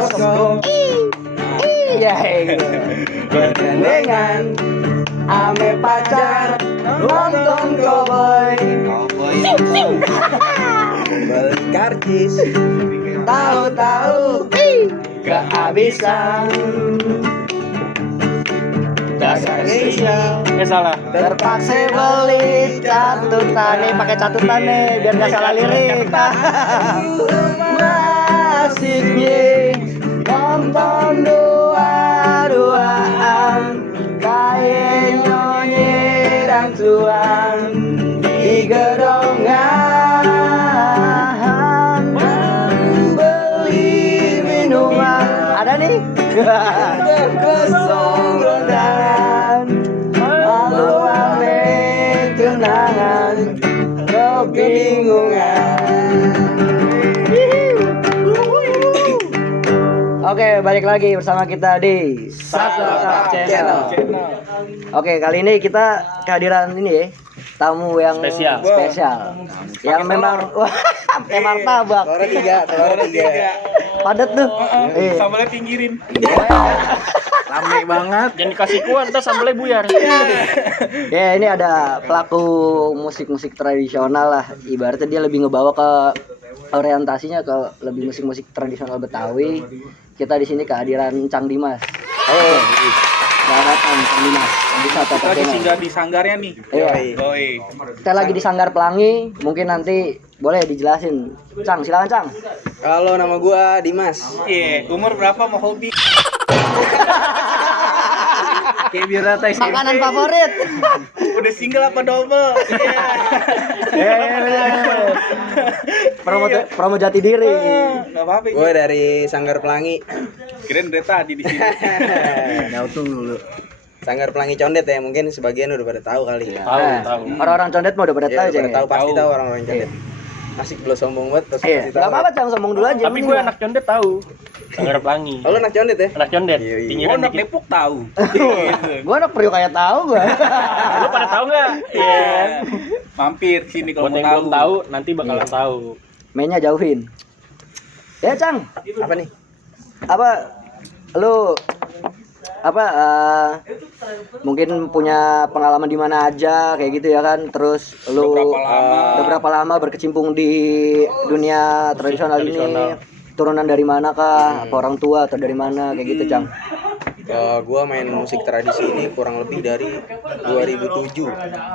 bioskop. Iya gitu. Bergandengan ame pacar nonton cowboy. Beli karcis tahu-tahu kehabisan. Dasar spesial Salah. terpaksa beli catutan nih, pakai catutan nih biar nggak salah lirik. Nasibnya nonton dua-duaan kayak nyonyi dan tuan di gedongan membeli minuman. Ada nih. Terkesong undangan lalu ame kenangan kebingungan. Oke, balik lagi bersama kita di Satu Channel. Oke, kali ini kita kehadiran ini ya, tamu yang Spesial. yang memang pakai martabak. Telur tiga. Padat tuh. Sambalnya pinggirin. Rame banget. Jangan dikasih kuah, ntar sambalnya buyar. Ya, ini ada pelaku musik-musik tradisional lah. Ibaratnya dia lebih ngebawa ke orientasinya ke lebih musik-musik tradisional Betawi. Kita di sini kehadiran Cang Dimas. Selamat datang Cang Dimas. Bisa Kita lagi singgah di sanggarnya nih. Iya. Yoi. Kita lagi di Sanggar Pelangi. Mungkin nanti boleh dijelasin. Cang, silakan Cang. Kalau nama gua Dimas. Iya, umur berapa mau hobi? Kayak biar teks. Makanan favorit. Udah single apa double? Promo jati diri. Enggak apa-apa. Gue dari Sanggar Pelangi. Kirain dari tadi di sini. Jauh dulu. Sanggar Pelangi Condet ya, mungkin sebagian udah pada tahu kali. Tahu. Orang-orang condet mah udah pada Ya, tahu udah pada aja. tahu, pasti Tahu. tahu orang-orang Condet. Asik belum sombong banget terus Iya. pasti tahu. Enggak apa-apa Cang, sombong dulu aja. Tapi gue anak condet tahu. Sanggar Pelangi. Oh, lu anak Condet ya? Anak condet. Iya, iya. Pinggiran anak Depok tahu. Gua anak Priok kayak tahu gua. Lu pada tahu enggak? Iya. Mampir sini kalau Buat yang mau belum tahu nanti bakalan tahu. Mainnya jauhin. Ya Cang, Apa nih? apa lu mungkin punya pengalaman di mana aja kayak gitu ya kan, terus lu udah berapa lama berkecimpung di dunia tradisional ini, turunan dari mana kah, apa orang tua atau dari mana kayak gitu Cang? Gua main musik tradisi ini kurang lebih dari 2007.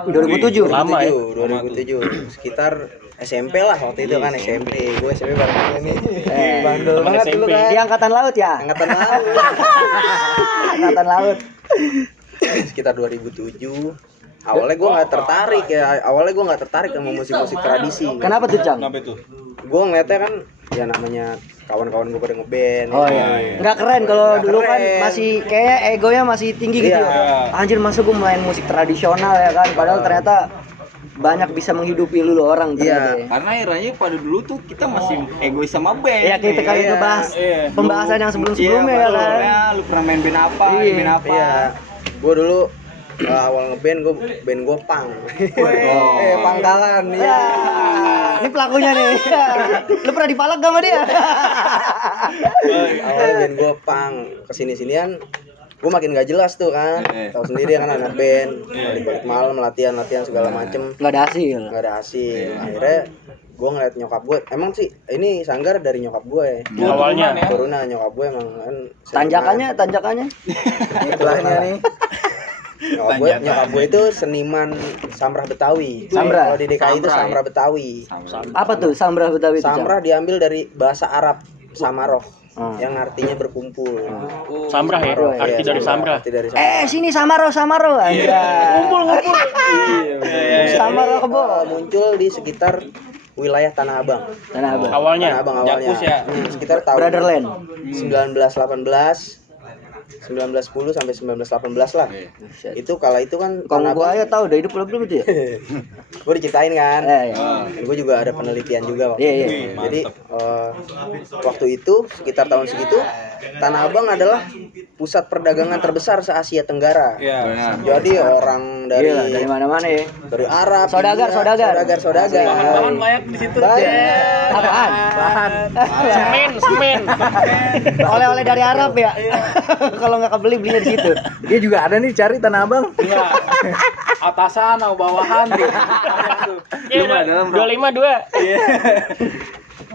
2007. Lama ya? 2007. Sekitar SMP lah waktu itu kan SMP. Gue SMP bareng ini. Bandel Teman banget dulu SMP. kan. Di angkatan laut ya? Angkatan laut. Angkatan laut. Sekitar 2007. Awalnya gue nggak tertarik ya. Awalnya gue nggak tertarik sama musik-musik tradisi. Kenapa tuh Cang? Kenapa itu? Gue ngeliatnya kan ya namanya kawan-kawan gue pada ngeband. Oh ya. iya. Nggak keren kalau Nggak dulu kan keren. masih kayak egonya masih tinggi gitu. Iya. Ya. Anjir masa gue main musik tradisional ya kan, padahal ternyata banyak bisa menghidupi lu orang ternyata. Iya. Karena eranya pada dulu tuh kita masih egois sama band. Iya, kita kali Iya. ngebahas Iya. pembahasan yang sebelum-sebelumnya ya kan. Ya, lu pernah main band apa? Iya. Band apa? Iya. Gue dulu awal ngeband gue punk. Pangkalan Ya, ya. ini pelakunya nih. Lu pernah dipalak gak sama dia? Awal band gue punk, kesini-sinian gue makin gak jelas tuh kan. Tahu sendiri kan anak band, balik malam latihan segala macem, Nggak ada hasil. nggak ada hasil. Akhirnya gue ngeliat nyokap gue, emang sih ini Sanggar dari nyokap gue. Awalnya. Turunan nyokap gue emang kan. Tanjakannya. Istilahnya nih. Nyokap gue itu seniman samrah Betawi. Samrah? Kalau di DKI itu samrah Betawi. Apa tuh Sambrah Betawi itu? Cang? Samrah diambil dari bahasa Arab samaroh, Hmm. yang artinya berkumpul. Samrah ya, Samaroh, arti iya, dari samrah. Arti dari samrah. Sini Samaro aja. Ngumpul. Samaro kebo. Muncul di sekitar wilayah Tanah Abang. Tanah Abang. Awalnya. Tanah Abang awalnya. Jakpus ya? Sekitar tahun Brotherland. 1918, 1910 sampai 1918 lah. Itu kala itu kan Kalau Tanah gua Abang. aja tahu udah hidup belum itu ya? Gue diceritain kan. Iya. Gue juga ada penelitian juga waktu Iya, itu. iya. Jadi waktu itu sekitar tahun segitu Tanah Abang adalah pusat perdagangan terbesar se Asia Tenggara. Iya. Jadi orang dari Gila, dari mana-mana ya. dari Arab, Saudagar, India, saudagar. saudagar. Bahan banyak di situ. Banyak. Apaan? Bahan. Semen. Oleh-oleh dari Arab ya. Kalau nggak kebeli belinya di situ. Dia juga ada nih cari Tanah Abang. Enggak. Atasan atau bawahan gitu. Iya, 252.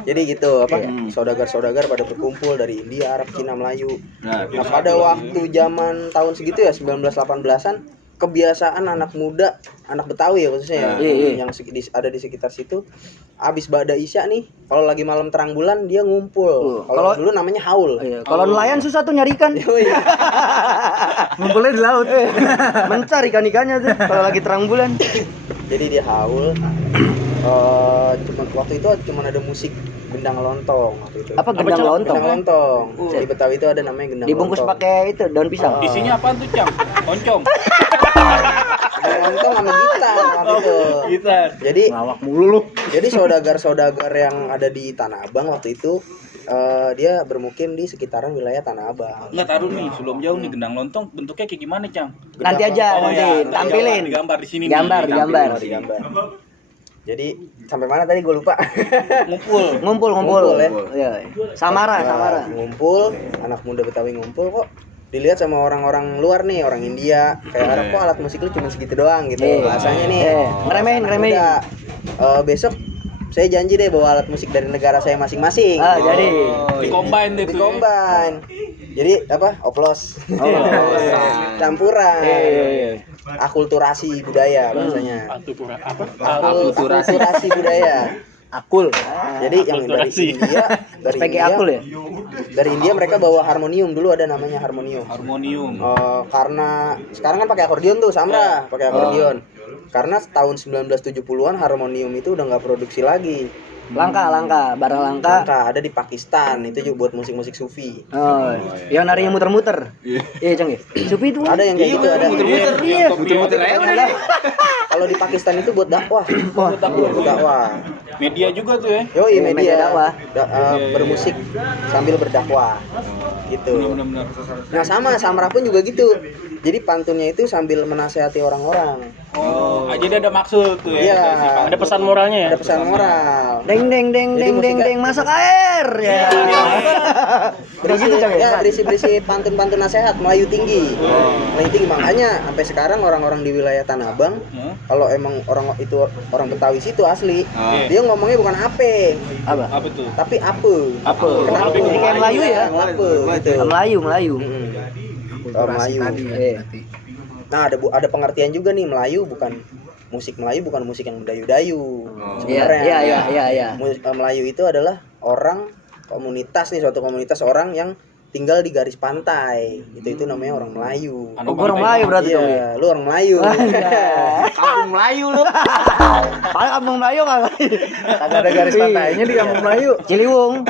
Jadi gitu apa saudagar-saudagar pada berkumpul dari India, Arab, Cina, Melayu. Nah, pada waktu zaman tahun segitu ya 1918-an kebiasaan anak muda, anak Betawi ya khususnya ya, yang ada di sekitar situ abis ba'da isya nih, kalau lagi malam terang bulan dia ngumpul. Kalau dulu namanya haul. Iya, kalau nelayan susah tuh nyari ikan. Ngumpulnya di laut. Mencar ikan-ikannya tuh kalau lagi terang bulan. Jadi dia haul. Cuman waktu itu cuma ada musik gendang lontong waktu itu. Apa gendang lontong? Gendang lontong. Di Betawi itu ada namanya gendang Dibungkus lontong. pakai itu daun pisang. Isinya apaan tuh, Cam? Oncom. Gendang lontong sama gitar waktu itu. Gitar. Jadi Lawak mulu lu. Jadi saudagar-saudagar yang ada di Tanah Abang waktu itu dia bermukim di sekitaran wilayah Tanah Abang. Enggak, taruh nih, sebelum jauh nih gendang lontong bentuknya kayak gimana, Cam? Nanti aja, nanti tampilin. Digambar di sini Gambar, nih. digambar. Digambar. Jadi sampai mana tadi gue lupa. Ngumpul. Ngumpul ya. Iya. Samara. Ngumpul, anak muda Betawi ngumpul kok. Dilihat sama orang-orang luar nih, orang India, kayak Arab kok alat musik lu cuma segitu doang gitu. Bahasanya nih. Ngeremehin. Besok saya janji deh bawa alat musik dari negara saya masing-masing. Jadi Di-combine deh tuh. Di-combine. Jadi apa? Oplos. Campuran. Akulturasi budaya bahasanya. Akulturasi budaya. akul. Jadi yang dari India, akul ya? Dari India mereka bawa harmonium, dulu ada namanya harmonium. Karena sekarang kan pakai akordeon tuh, Samra pakai akordeon. Karena tahun 1970-an harmonium itu udah nggak produksi lagi. Barang langka. Ada di Pakistan, itu juga buat musik-musik sufi. Oh, yang narinya muter-muter. Iya, Cang ya. Sufi itu Ada yang kayak gitu, ada Muter-muter. Iya. Muter-muter aja udah. Kalau di Pakistan itu buat dakwah. Buat dakwah. Media juga tuh ya. Yoi, Media media dakwah. bermusik sambil berdakwah. Gitu. Benar-benar. Nah, Samra pun juga gitu. Jadi pantunnya itu sambil menasehati orang-orang. Oh, jadi ada maksud tuh ya. Iya. Ada pesan moralnya ya? Ada pesan moral. Deng masak air ya. Berisi gitu, ya, berisi pantun-pantun nasihat Melayu tinggi. Melayu tinggi, makanya sampai sekarang orang-orang di wilayah Tanah Abang kalau emang orang itu orang Betawi situ asli, dia ngomongnya bukan ape. Apa tuh? Tapi ape. Kenapa? Jadi kayak Melayu ya? Ape gitu. Melayu. Melayu. Nah, ada pengertian juga nih, Melayu bukan musik yang mendayu-dayu. Sebenarnya. Iya. Melayu itu adalah suatu komunitas orang yang tinggal di garis pantai. Itu namanya orang Melayu. Orang Melayu berarti dong. Iya, lu orang Melayu. Kampung Melayu lu. Paling kampung Melayu kagak. Kagak ada garis pantainya di kampung Melayu. Ciliwung.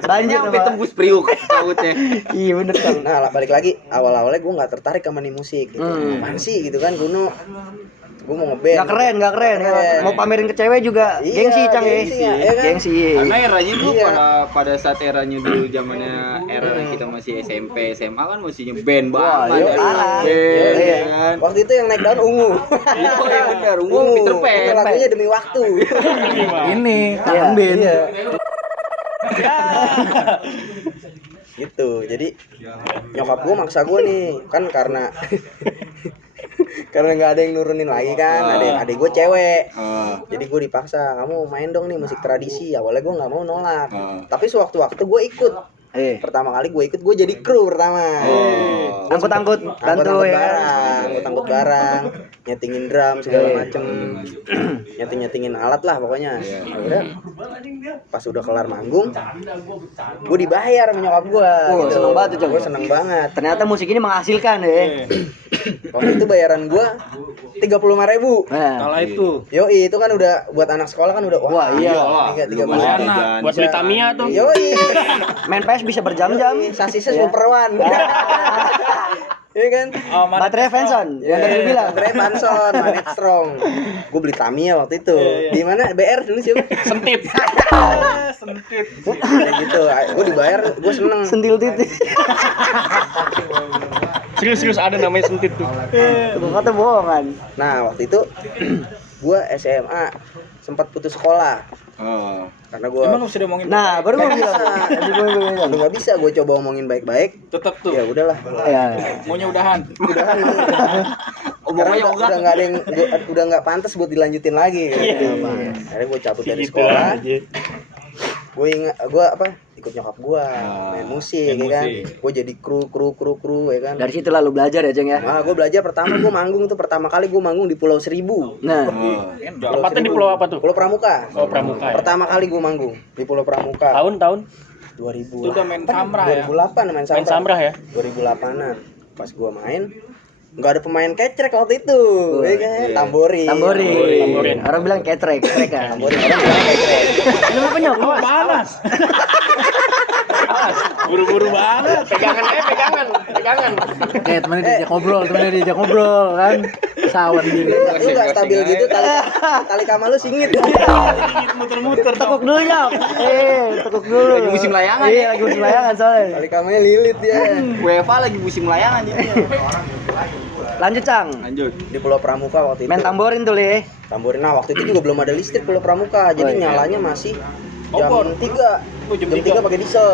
Banjir Sampai tembus Priuk lautnya. Iya bener kan. Nah, balik lagi, awal-awalnya gue nggak tertarik sama nih musik gitu. Apaan sih gitu kan, kuno. Gue mau ngeband. Nggak keren. Mau pamerin ke cewek juga gengsi, Cang ya. Gengsi. Karena eranya dulu pada saat eranya dulu zamannya era kita masih SMP, SMA kan masih ngeband banget. Iya. Waktu itu yang naik daun ungu. Iya benar, ungu Peter Pan. Itu lagunya Demi Waktu. Ini kangen band. Gitu. Jadi nyokap gue maksa gue nih, kan karena nggak ada yang nurunin lagi kan, adik gue cewek. Jadi gue dipaksa, kamu main dong nih musik tradisi. Awalnya gue nggak mau nolak, tapi sewaktu-waktu gue ikut. Pertama kali gue ikut, gue jadi kru pertama. Angkut bantu ya. Angkut barang, nyetingin drum segala macem, nyetingin alat lah pokoknya. Udah, pas udah kelar manggung, gue dibayar sama nyokap gue. Seneng banget tuh, Gue seneng banget. Ternyata musik ini menghasilkan ya. Waktu itu bayaran gue 35.000. Kala itu. Yoi, itu kan udah buat anak sekolah kan udah Wah, iya. 35.000. Buat beli Tamiya tuh. Yoi. Main PS bisa berjam-jam. Sasisnya super one. Iya kan? Baterai Venson yang tadi lu bilang. Baterai Panson, Manet Strong. Gue beli Tamiya waktu itu. Di mana? BR dulu siapa? Sentit. Kayak gitu. Gue dibayar, gue seneng. Sentil titik. Serius ada namanya sentit tuh. Gua kata bohongan. Nah waktu itu gue SMA sempat putus sekolah Oh. karena gue Emang lu sudah ngomongin Nah, baru gua bilang. Tadi gua bilang. udah nggak bisa. Gue coba omongin baik-baik. tetap tuh. Ya udahlah. Ya. Maunya udahan. Udahan. Omongannya Karena udah nggak ada yang udah nggak pantas buat dilanjutin lagi. Akhirnya gue cabut dari sekolah. Gue ikut nyokap gue main musik, main ya kan. musik. Gue jadi kru ya kan. Dari situ lah lu belajar ya, Ceng ya. Nah, gue belajar pertama gue manggung tuh pertama kali gue manggung di Pulau Seribu. Nah, Tempatnya di pulau apa tuh? Pulau Pramuka. Oh, Pramuka ya. Pertama kali gue manggung di Pulau Pramuka. Tahun 2000. Itu udah main samrah ya? 2008 main main samrah ya. 2008-an. Pas gue main nggak ada pemain kecrek waktu itu, ya kan? Tamborin. tamborin. Orang bilang ketrek kan. Tamborin orang bilang kecrek. Lu apa nyok? Panas. Buru-buru banget. Pegangan. Temennya diajak ngobrol kan. Sawan diri. Lu nggak stabil gitu, tali kamal lu singit. Muter-muter dong. Tekuk dulu nyok. Tekuk dulu. Lagi musim layangan. Iya, lagi musim layangan soalnya. Tali kamalnya lilit ya. UEFA lagi musim layangan jadi. Lanjut, Cang. Lanjut. Di Pulau Pramuka waktu itu. Main tamborin tuh, Le. Tamborin. Nah, waktu itu juga belum ada listrik Pulau Pramuka. Jadi nyalanya masih jam Obor. 3. Oh, jam Jam 3 pakai diesel.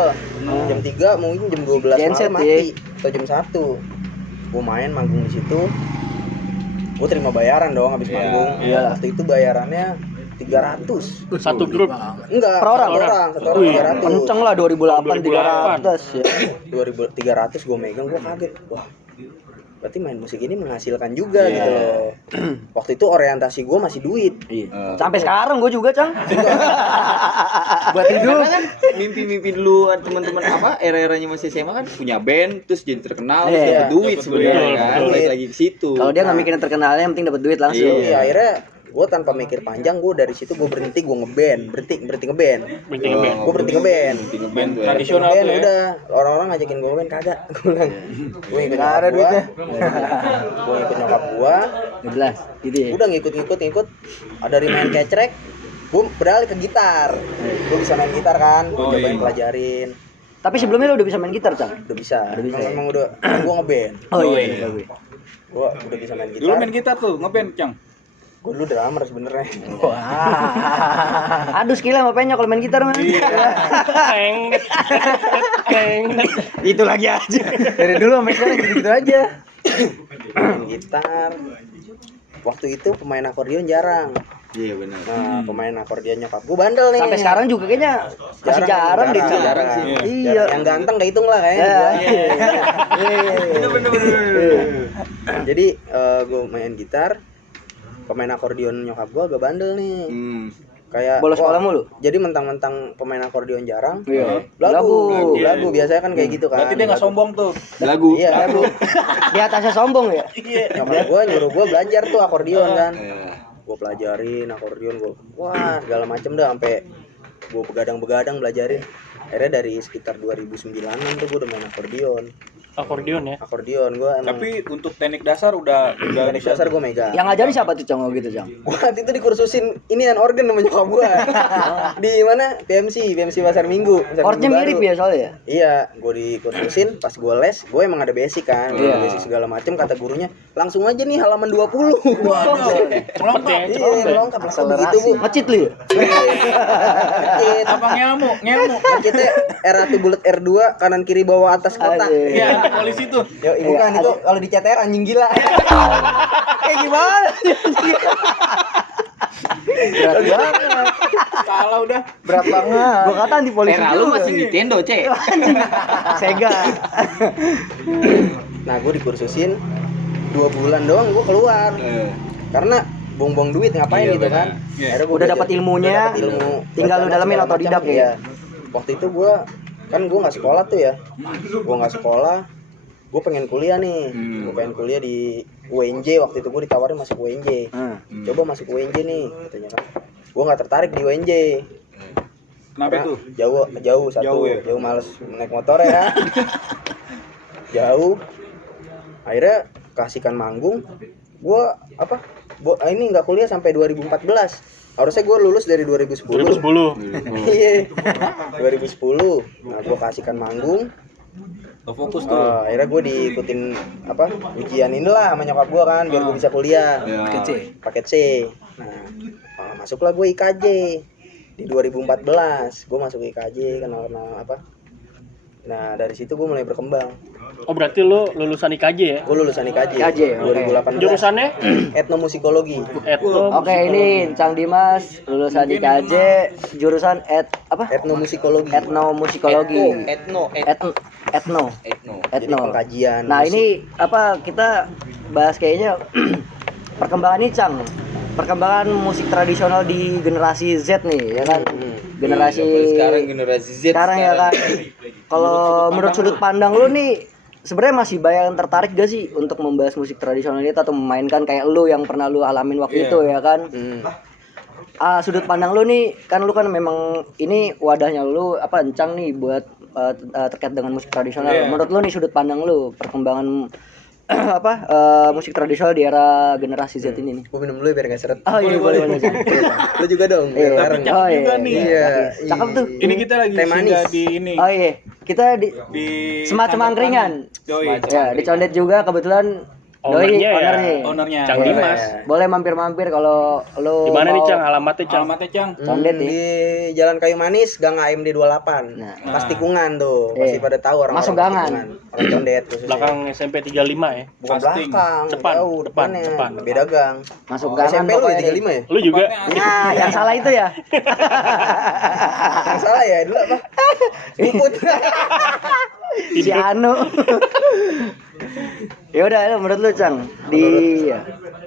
Jam 3 mungkin jam 12 Genset, malam mati atau jam 1. Gue main manggung di situ. Gue terima bayaran dong habis manggung. Iya. Waktu itu bayarannya 300. Satu grup. Enggak, Per orang? satu orang 300. Kenceng lah 2008 300 ya. 300 gue megang, gue kaget. Wah, berarti main musik ini menghasilkan juga gitu loh. Waktu itu orientasi gue masih duit. Sampai sekarang gue juga, Cang. Buat hidup kan mimpi-mimpi dulu teman-teman era-eranya masih SMA kan punya band terus jadi terkenal terus Iya. dapat duit sebenarnya kan Betul. balik lagi ke situ. Kalau dia nggak mikirin terkenalnya, yang penting dapat duit langsung. Iya, akhirnya gue tanpa mikir panjang, gue dari situ gue berhenti, gue ngeband, berhenti ngeband. Berarti ngeband. Gue berhenti ngeband. Band tuh ya. Tradisional Ngeband tuh ya. udah, orang-orang ngajakin gue ngeband kagak. Gue bilang, gue ikut Nggak ada nyokap duitnya. gue ikut nyokap gue, 12 gitu ya. udah ngikut. Ada dari main kecrek, gue beralih ke gitar. Gue bisa main gitar kan, gue Oh, cobain iya. pelajarin, Tapi sebelumnya lu udah bisa main gitar, Cang? udah bisa. Udah bisa, ya? Emang udah, gue ngeband. Oh Oh, iya. iya. Gue udah bisa main gitar. Dulu main gitar tuh, ngeband, Cang. Gue dulu drummer sebenarnya. Aduh, skill sama penyok kalau main gitar mah. Keng. Itu lagi aja. Dari dulu sampai sekarang gitu aja. Main gitar. Waktu itu pemain akordeon jarang. Iya benar. Nah, pemain akordeon nyokap gue bandel nih. Sampai sekarang juga kayaknya masih jarang deh, Cang. jarang. Iya. Yang ganteng gak hitung lah kayaknya. Iya. Jadi gue main gitar, pemain akordeon nyokap gue agak bandel nih. Kayak Bolos wah, sekolah mulu. Jadi mentang-mentang pemain akordeon jarang, Iya. lagu Iya. biasanya kan kayak gitu kan. Berarti dia nggak sombong tuh. Lagu. Iya, lagu. Di atasnya sombong ya. Nyokap gue nyuruh gue belajar tuh akordeon kan. Iya. Gue pelajarin akordeon, gue wah segala macem dah sampai gue begadang belajarin. Akhirnya dari sekitar 2009an tuh gue udah main akordeon Akordeon ya. gue emang Tapi untuk teknik dasar udah dari bisa. dasar gue megang. Yang ngajarin siapa tuh, Cang? Gitu, Cang. Gua waktu itu dikursusin inian organ sama nyokap gua. Di mana? PMC Pasar Minggu. Chordnya mirip ya soalnya ya. Iya, gua dikursusin pas gua les, gua emang ada basic kan, Iya. basic segala macem. Kata gurunya, langsung aja nih halaman 20. Waduh. Melompat. Iya, lengkap langsung begitu, Bu. Ngecit lu ya? Ngecit. Apa nyamuk? Ngecitnya R1 bulat R2 kanan kiri bawah atas kotak. Aduh. Iya, ada polisi tuh. Yo, bukan itu kalau di CTR anjing gila. Kayak gimana? Berat banget. Salah udah. Berat banget. Gua kata anti polisi. Era lu juga. masih Nintendo, Cek. Sega. Nah, gua dikursusin 2 bulan doang gua keluar. Karena buang-buang duit ngapain Iya, gitu benar. kan. Iya. Akhirnya gua Udah belajar- dapat ilmunya, udah dapat ilmu. tinggal lu Bacaan dalamin segala otodidak macam, ya. iya. Waktu itu gua nggak sekolah tuh ya. Gua nggak sekolah. Gue pengen kuliah nih. Gue pengen kuliah di UNJ. Waktu itu gue ditawarin masuk UNJ. Coba masuk UNJ nih katanya kan. Gue nggak tertarik di UNJ. Kenapa Karena tuh? Jauh satu. Jauh ya? Jauh males naik motor ya. Jauh. Akhirnya kasihkan manggung, gue ini nggak kuliah sampai 2014. Harusnya gue lulus dari 2010. 2010. Iya. 2010. Nah, gue kasihkan manggung. Fokus tuh. Akhirnya gue diikutin ujian inilah sama nyokap gue kan biar gue bisa kuliah. Paket C. Nah, masuklah gue IKJ. Di 2014 gue masuk IKJ kenal apa. Nah, dari situ gue mulai berkembang. Oh, berarti lu lulusan IKJ ya? Gue lulusan IKJ. 2018. Jurusannya? Etnomusikologi. Oke, ini Cang Dimas lulusan IKJ, jurusan Etnomusikologi. Etnomusikologi. Etno. Jadi pengkajian. Nah, musik. ini kita bahas kayaknya perkembangan nih, Cang. Perkembangan musik tradisional di generasi Z nih, ya kan? Generasi Sekarang generasi Z sekarang ya kan. Kalau menurut sudut pandang lu nih, sebenarnya masih banyak yang tertarik gak sih untuk membahas musik tradisional itu atau memainkan kayak lu yang pernah lu alamin waktu itu ya kan? Sudut pandang lu nih, kan lu kan memang ini wadahnya lu Encang nih buat terkait dengan musik tradisional. Menurut lu nih sudut pandang lu perkembangan musik tradisional di era generasi Z ini nih. Gue minum dulu biar gak seret. Oh iya boleh. Lu juga dong. Tapi cakep juga nih. Iya. Cakep tuh. Ini kita lagi singgah di ini. Oh iya. Kita di semacam angkringan. Doi. Ya, di Condet juga kebetulan Ownernya. Cang Dimas. Boleh mampir-mampir kalau lu Di mana nih, mau- Cang? Alamatnya, Cang? Alamatnya, Cang. Condet nih. Di Jalan Kayu Manis, Gang AMD 28. Nah. Pas tikungan tuh, pasti pada tahu orang. Masuk gangan. Orang Condet khususnya. Belakang SMP 35 ya? Bukan Pasting. belakang, Depan, jauh depan. depannya. Beda gang. Masuk gangan SMP lu ya pokoknya nih. 35 ya? Lu juga? Nah, yang salah itu ya. Yang salah ya, dulu apa? Luput. Si Anu. Ya udah, menurut lu, Cang,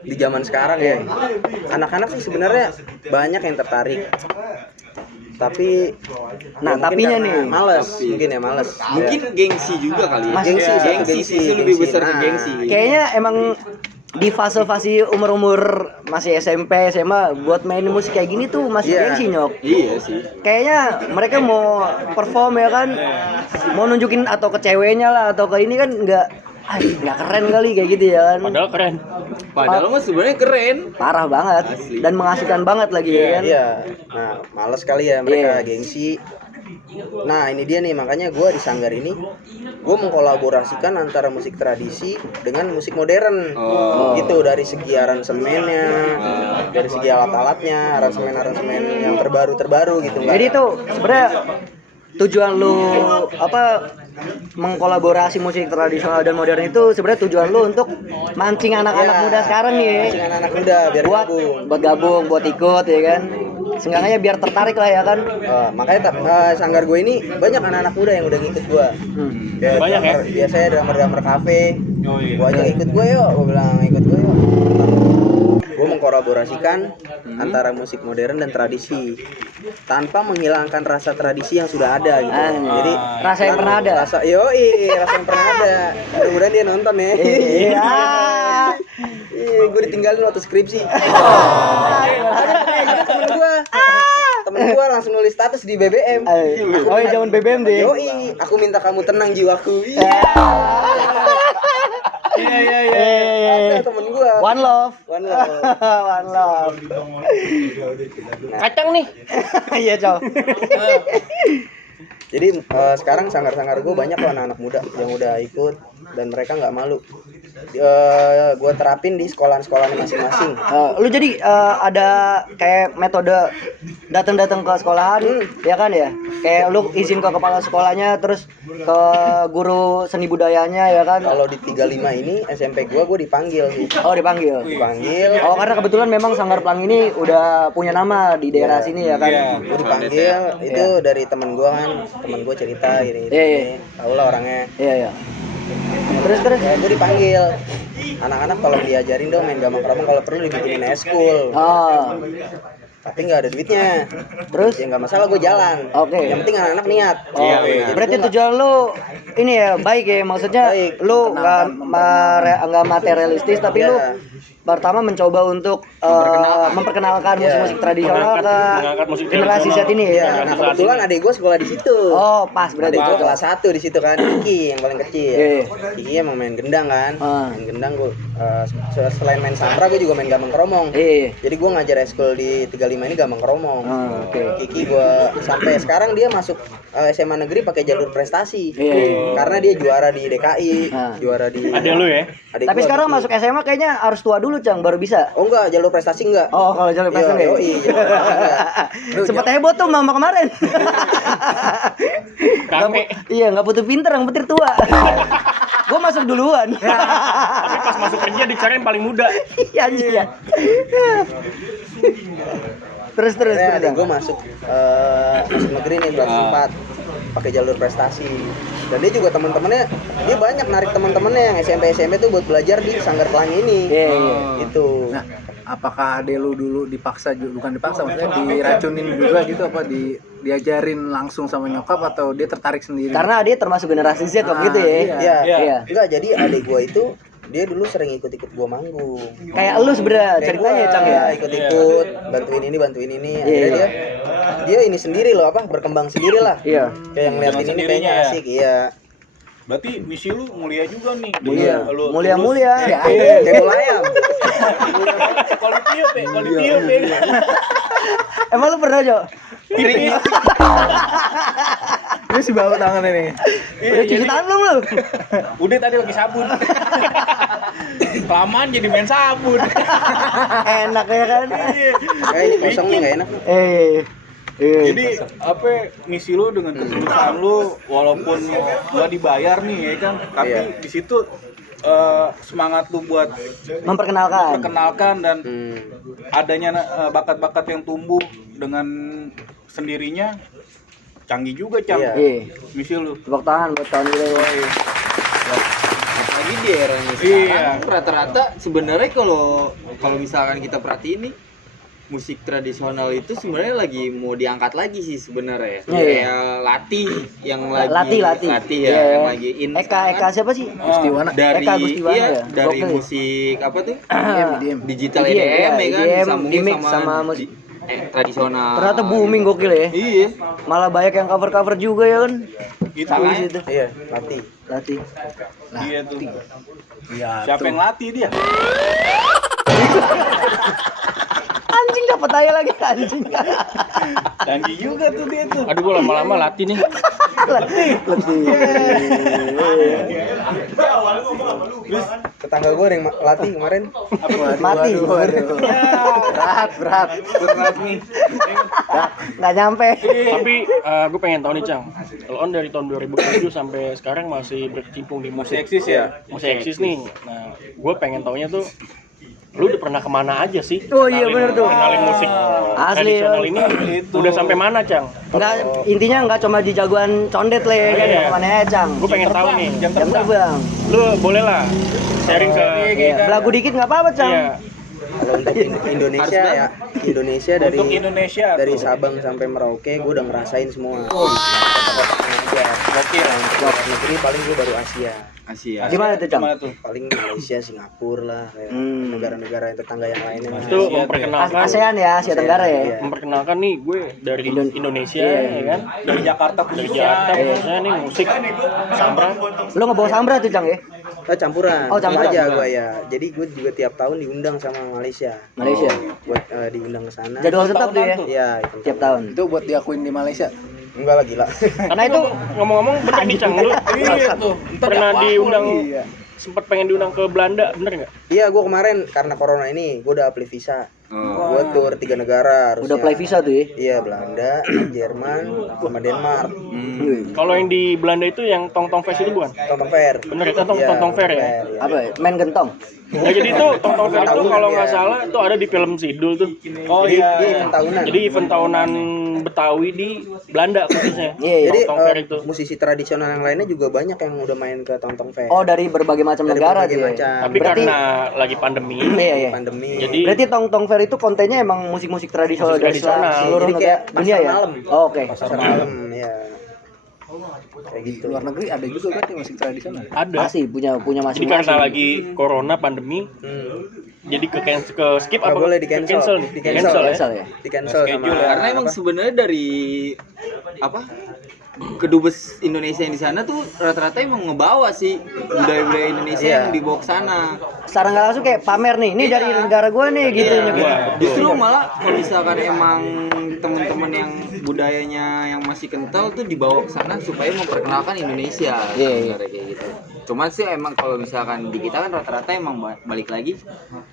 Di zaman sekarang ya, anak-anak sih sebenarnya banyak yang tertarik. Tapi Nah, mungkin tapinya karena nih. males, mungkin ya males. Mungkin gengsi juga kali ya. Mas- Gengsi sih lebih besar ke gengsi. Kayaknya emang di fase-fase umur-umur masih SMP, SMA buat main musik kayak gini tuh masih Iya. gengsi, Nyok. Iya sih. Kayaknya mereka mau perform ya kan, mau nunjukin atau ke ceweknya lah atau ke ini kan nggak keren kali kayak gitu ya kan. Padahal keren. Padahal mah sebenarnya keren. Parah banget dan mengasihkan banget lagi ya kan. Iya. Nah, males kali ya mereka Iya. gengsi. Nah, ini dia nih, makanya gue di Sanggar ini gue mengkolaborasikan antara musik tradisi dengan musik modern. Gitu, dari segi aransemennya, dari segi alat-alatnya, aransemen yang terbaru gitu. Jadi tuh sebenarnya tujuan lu mengkolaborasi musik tradisional dan modern itu sebenarnya tujuan lu untuk mancing anak-anak Iya, muda sekarang nih. mancing anak muda biar gabung. buat gabung, buat ikut ya kan. Seenggaknya biar tertarik lah ya kan. Makanya Sanggar gue ini banyak anak-anak muda yang udah ngikut gue. Banyak ya? Biasanya drummer kafe. Oh iya. Gue ajak ikut gue yuk, gue bilang ikut gue yuk. Gue mengkolaborasikan antara musik modern dan tradisi tanpa menghilangkan rasa tradisi yang sudah ada gitu. Jadi Rasa yang pernah ada. rasa yang pernah ada. Mudah-mudahan dia nonton ya. Iya. Gue ditinggalin waktu skripsi. Temen gue langsung nulis status di BBM. Oh, iya zaman BBM deh. Yoi, aku minta kamu tenang jiwaku. Iya. Temen gue. One love. One love. One love. Kacang nih. Iya, Cow. Jadi sekarang sanggar-sanggar gue banyak loh anak-anak muda yang udah ikut dan mereka nggak malu. Gue terapin di sekolah-sekolah masing-masing. Lu jadi ada kayak metode datang-datang ke sekolahan ya kan ya? Kayak lu izin ke kepala sekolahnya terus ke guru seni budayanya ya kan? Kalau di 35 ini SMP gue dipanggil sih. Oh, dipanggil. Dipanggil. Oh, karena kebetulan memang Sanggar Pelangi ini udah punya nama di daerah sini ya kan? Gue dipanggil itu dari temen gue kan. Temen gue cerita ini. Tahu lah orangnya. Iya. Terus Gue dipanggil. Anak-anak kalau diajarin dong main gambang keromong, kalau perlu dibikinin eskul. tapi nggak ada duitnya. Terus? Ya nggak masalah, gue jalan. Oke. Yang penting anak-anak niat. Oh, Iya, Jadi berarti gua tujuan lu ini ya baik ya, maksudnya Baik. lu nggak materialistis tapi lu Iya. pertama mencoba untuk memperkenalkan Iya. musik-musik tradisional ke Mengangkat musik generasi tradisional. saat ini ya. Iya, nah kebetulan adik gue sekolah di situ. Oh, pas berarti. Adik gue kelas 1 di situ kan, Kiki yang paling kecil. Iya. Kiki emang main gendang kan. Ah. Main gendang gue selain main sampra gue juga main gambang keromong. Iya. Jadi gue ngajar eskul di 35 ini gambang keromong. Ah, oke. Kiki gue sampai sekarang dia masuk SMA negeri pakai jalur prestasi. Iya. Karena dia juara di DKI, Ah. juara di Ada lu ya? adik Tapi gua sekarang gitu. masuk SMA kayaknya harus tua dulu, Cang, baru bisa. Oh enggak, jalur prestasi enggak. Oh, kalau jalur passion ya. Yoi, jalur prestasi enggak. Sempet heboh tuh mama kemarin. Rame. Iya, nggak butuh pinter, yang penting tua. Gue masuk duluan. Tapi pas masuk kerja dicari yang paling muda. Iya, iya. Terus Akhirnya adik Cang. gue masuk negeri nih kelas 4 pakai jalur prestasi. Dan dia juga teman-temannya, dia banyak narik teman-temannya yang SMP tuh buat belajar di Sanggar Pelangi ini. Iya, iya. Itu. Nah, apakah ade lu dulu dipaksa bukan dipaksa, maksudnya diracunin juga gitu, apa diajarin langsung sama nyokap atau dia tertarik sendiri? Karena dia termasuk generasi Z waktu gitu ya. Iya. Iya. Enggak, jadi adik gue itu dia dulu sering ikut-ikut gua manggung. Kayak lu sebenarnya Kayak ceritanya, gua Cang ya. ikut-ikut, bantuin ini. Akhirnya dia ini sendiri loh, apa berkembang sendiri lah. Iya. Kayak ngeliatin ini kayaknya sendirinya ya? asik, iya. Berarti misi lu mulia juga nih. Mulia. Lu Mulia-mulia. Kayak bola ayam. kalau tiup ya. Emang lu pernah, Jo? Ini si bau tangan ini. Udah cuci tangan belum lu? Udah tadi pakai sabun. Kelamaan jadi main sabun. Enak ya kan? Kayak ini kosong nih nggak enak. Jadi apa misi lu dengan ketulusan lu walaupun gak dibayar nih ya kan, tapi Iya. di situ semangat lu buat Memperkenalkan. perkenalkan dan Hmm. adanya bakat-bakat yang tumbuh dengan sendirinya canggih juga Cang. Iya. Iya. Misi lu. Tepuk tangan buat kawan kita. Apalagi di era ini sekarang rata-rata sebenarnya kalau misalkan kita perhatiin nih, musik tradisional itu sebenarnya lagi mau diangkat lagi sih sebenarnya. Iya, iya. Kayak Latih Latih. ya, Iya. yang lagi in Eka siapa sih? Gustiwana. dari Eka Gustiwana iya, ya? dari Gokil. musik apa tuh? IDM. Digital IDM, EDM ya kan, IDM, disambungin di-mix sama musik. tradisional. Ternyata booming gokil ya. Iya. Malah banyak yang cover-cover juga ya kan. Gitu. Sama situ. Iya, latih. Latih. Iya tuh. Iya. Siapa yang latih dia? Anjing dapat aja lagi anjing. Canggih juga tuh dia tuh. Aduh gua lama-lama latih nih. Tetangga gue ada yang latih kemarin. Mati. Berat. Berat nih. Nggak nyampe. Tapi gue pengen tahu nih Cang, lo on dari tahun 2007 sampai sekarang masih berkecimpung di Masih musik, eksis ya? masih eksis nih. Nah, gue pengen taunya tuh, lu udah pernah kemana aja sih? Oh iya, bener tuh. Kenalin musik Asli, tradisional ini udah sampai mana Cang? Nggak, intinya nggak cuma di jagoan condet lah ya kan, Iya. kemana ya Cang. Gue pengen tahu nih. Jam Jam terbang. Lu boleh lah sharing ke Iya. Belagu dikit nggak apa-apa Cang. Iya. Kalau untuk Indonesia ya, Indonesia dari Untuk Indonesia dari tuh. Sabang sampai Merauke gue udah ngerasain semua. Gokil. Luar negeri paling gue baru Asia. Asia. Gimana tuh Cang? Gimana tuh? Paling Malaysia, Singapura lah, kayak Hmm. negara-negara yang tetangga yang lainnya. Itu memperkenalkan ASEAN ya, Asia Tenggara ya. Iya. memperkenalkan nih gue dari Indonesia ya kan, Dari Jakarta dari khususnya. Jakarta khususnya nih musik Sambra. Lu ngebawa Sambra tuh Cang ya? Campuran. Oh, campuran. aja gue ya. Jadi gue juga tiap tahun diundang sama Malaysia. Malaysia. Buat diundang ke sana. Jadwal tetap tuh ya. Iya, itu. Tiap tahun. Itu buat diakuin di Malaysia. Enggak lah, gila. Karena itu ngomong-ngomong bener nih Cang, lu Iya tuh. pernah diundang, sempet pengen diundang ke Belanda, bener nggak? Iya, gue kemarin karena corona ini gue udah apply visa. Gue tur 3 negara harusnya. Udah play visa tuh ya. Iya, Belanda, Jerman, sama Denmark. Kalau yang di Belanda itu yang Tong Fest itu bukan? Tong Fair. Bener itu Iya, Tong Fair ya? Fair, iya. Apa ya? Main gentong. Nah, jadi itu Tong Fair itu kalau nggak salah itu ada di film Sidul tuh. Oh Jadi, iya. dia event tahunan. Jadi event tahunan Betawi di Belanda khususnya. Iya, iya. Jadi Tong Fair itu. musisi tradisional yang lainnya juga banyak yang udah main ke Tong Fair. Oh, dari berbagai macam Dari negara berbagai dia. macam. Tapi Berarti- karena lagi pandemi, Iya, iya. Pandemi. jadi Berarti Tong Fair itu kontennya emang musik-musik tradisional Musik dari tradisional. seluruh Jadi negara kayak dunia pasar ya. malam. Oh, oke. pasar malam ya. Kayak Di gitu. luar negeri ada juga berarti musik tradisional. ada. Masih punya Jadi masing-masing. karena lagi corona pandemi, jadi ke skip Nggak apa? boleh Ke di-cancel. cancel nih. Di-cancel. Cancel ya. Cancel ya. Di cancel sama Karena emang sebenarnya dari apa kedubes Indonesia yang di sana tuh rata-rata emang ngebawa sih budaya-budaya Indonesia Iya. yang dibawa ke sana. Secara nggak langsung kayak pamer nih, ini dari negara gua nih gitu. Iya. Gitu. Justru malah kalau misalkan emang teman-teman yang budayanya yang masih kental tuh dibawa ke sana supaya memperkenalkan Indonesia. Iya, iya. Sebenarnya kayak gitu. Cuman sih emang kalau misalkan di kita kan rata-rata emang balik lagi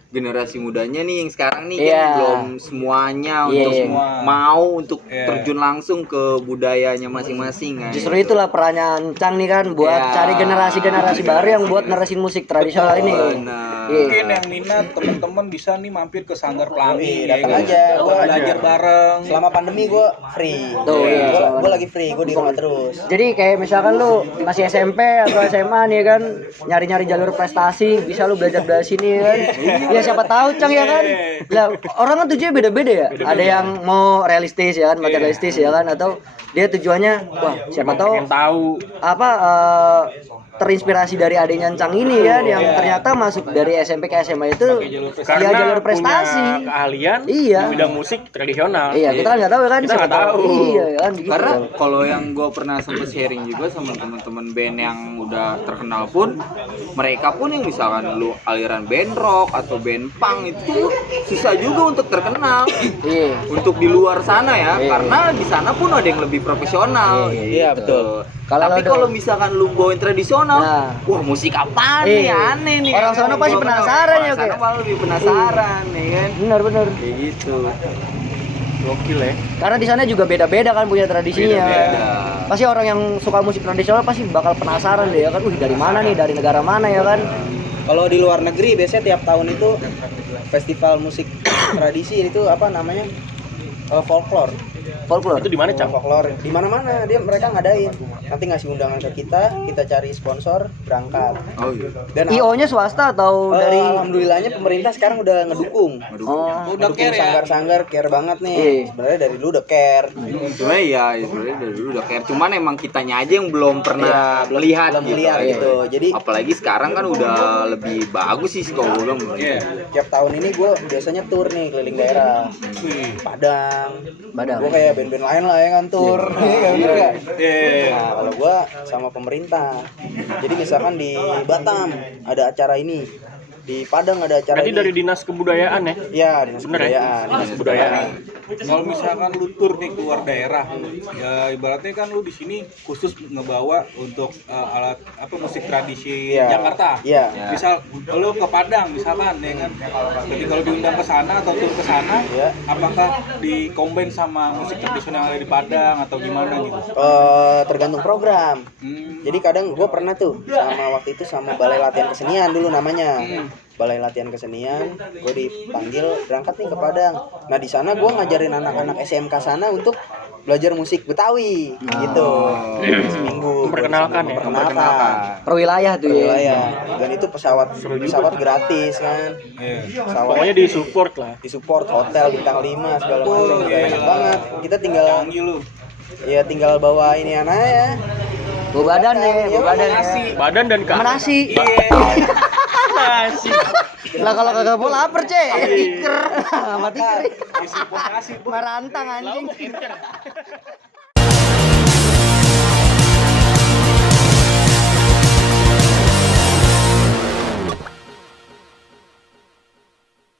generasi mudanya nih yang sekarang nih Iya. kan belum semuanya Iya, untuk iya. mau untuk Iya. terjun langsung ke budayanya masing-masing kan. Justru itulah perannya Ancang nih kan buat Iya. cari generasi-generasi baru yang buat neresin musik tradisional ini. Benar. Iya. Mungkin yang minat teman-teman bisa nih mampir ke Sanggar Pelangi. Datang kan? aja. Gua belajar bareng. Selama pandemi gue free. Tuh, iya. Gue lagi free, gue di rumah terus. Jadi kayak misalkan lu masih SMP atau SMA nih kan nyari-nyari jalur prestasi, bisa lu belajar dari sini kan. Ya siapa tahu Cang ya kan. Lah orang kan tujuannya beda-beda ya. Ada yang mau realistis ya kan, materialistis ya kan, atau dia tujuannya wah siapa tahu Pengen tahu. apa terinspirasi dari adanya Cang ini kan yang ternyata masuk dari SMP ke SMA itu Karena dia jalur prestasi. punya keahlian Iya. di bidang musik tradisional. Iya, kita kan nggak tahu kan. Kita siapa nggak tahu. Iya kan gitu. Karena kalau yang gue pernah sempet sharing juga sama teman-teman band yang udah terkenal pun, mereka pun yang misalkan lu aliran band rock atau band punk itu susah juga untuk terkenal Iya. untuk di luar sana ya, Iya. karena di sana pun ada yang lebih profesional. Iya, betul. Kalau Tapi lo kalau misalkan lu bawain tradisional, Nah. wah musik apaan nih, Iya. aneh nih. Orang sana pasti penasaran ya, Orang sana kayak. malah lebih penasaran nih kan. benar-benar. Kayak gitu. Gokil ya. Karena di sana juga beda-beda kan punya tradisinya. Beda-beda. Pasti orang yang suka musik tradisional pasti bakal penasaran deh ya kan. Dari mana nih? Dari negara mana ya kan? Kalau di luar negeri biasanya tiap tahun itu festival musik tradisi itu apa namanya? Folklore. Folklore. Itu di mana, Cang? Folklore di mana-mana dia mereka ngadain. Nanti ngasih undangan ke kita cari sponsor, berangkat. Oh iya. Dan IO-nya swasta atau dari alhamdulillahnya pemerintah sekarang udah ngedukung. Oh, Udah Ngedukung care ya. sanggar-sanggar care banget nih. Iya. Sebenarnya dari dulu udah care. Sebenarnya iya, sebenarnya dari dulu udah care. Cuman emang kitanya aja yang belum pernah melihat Belum gitu. lihat Iya. gitu. Jadi Apalagi sekarang kan udah lebih bagus sih kalau gue bilang. Iya. tiap tahun ini gue biasanya tour nih keliling daerah. Padang. Badang. Gue kayak band-band lain lah ya kan tour. Iya, bener nggak? Iya. Nah, kalau gua sama pemerintah. Jadi misalkan di Batam ada acara ini, di Padang ada acara Berarti ini. dari Dinas Kebudayaan ya? Ya, dinas Bener ya? kebudayaan. Dinas Kebudayaan. Kalau misalkan lu tur nih keluar daerah, ya ibaratnya kan lu di sini khusus ngebawa untuk alat apa musik tradisi Iya. Jakarta. Iya. Misal lu ke Padang misalkan ya kan. Jadi kalau diundang ke sana atau tur ke sana, Iya. apakah di-combine sama musik tradisional yang ada di Padang atau gimana gitu? Tergantung program. Hmm. Jadi kadang gue pernah tuh sama waktu itu sama Balai Latihan Kesenian dulu namanya. Balai Latihan Kesenian, gue dipanggil berangkat nih ke Padang. Nah di sana gue ngajarin anak-anak SMK sana untuk belajar musik Betawi, gitu. Seminggu. Memperkenalkan ya? Memperkenalkan. perwilayah tuh ya. Ya. Dan itu pesawat gratis kan. Iya. Pesawat Pokoknya di support lah. disupport hotel bintang 5 segala macam. Enak banget. Kita tinggal Canggih lu. ya tinggal bawa ini anak ya. Bawa badan nih, bawa badan ya. Badan dan Sama nasi. Nasi. Lah kalau kagak mau lapar, Cek. Iker. Mati kering. Isi pos nasi. Marantang anjing. Lauk encer.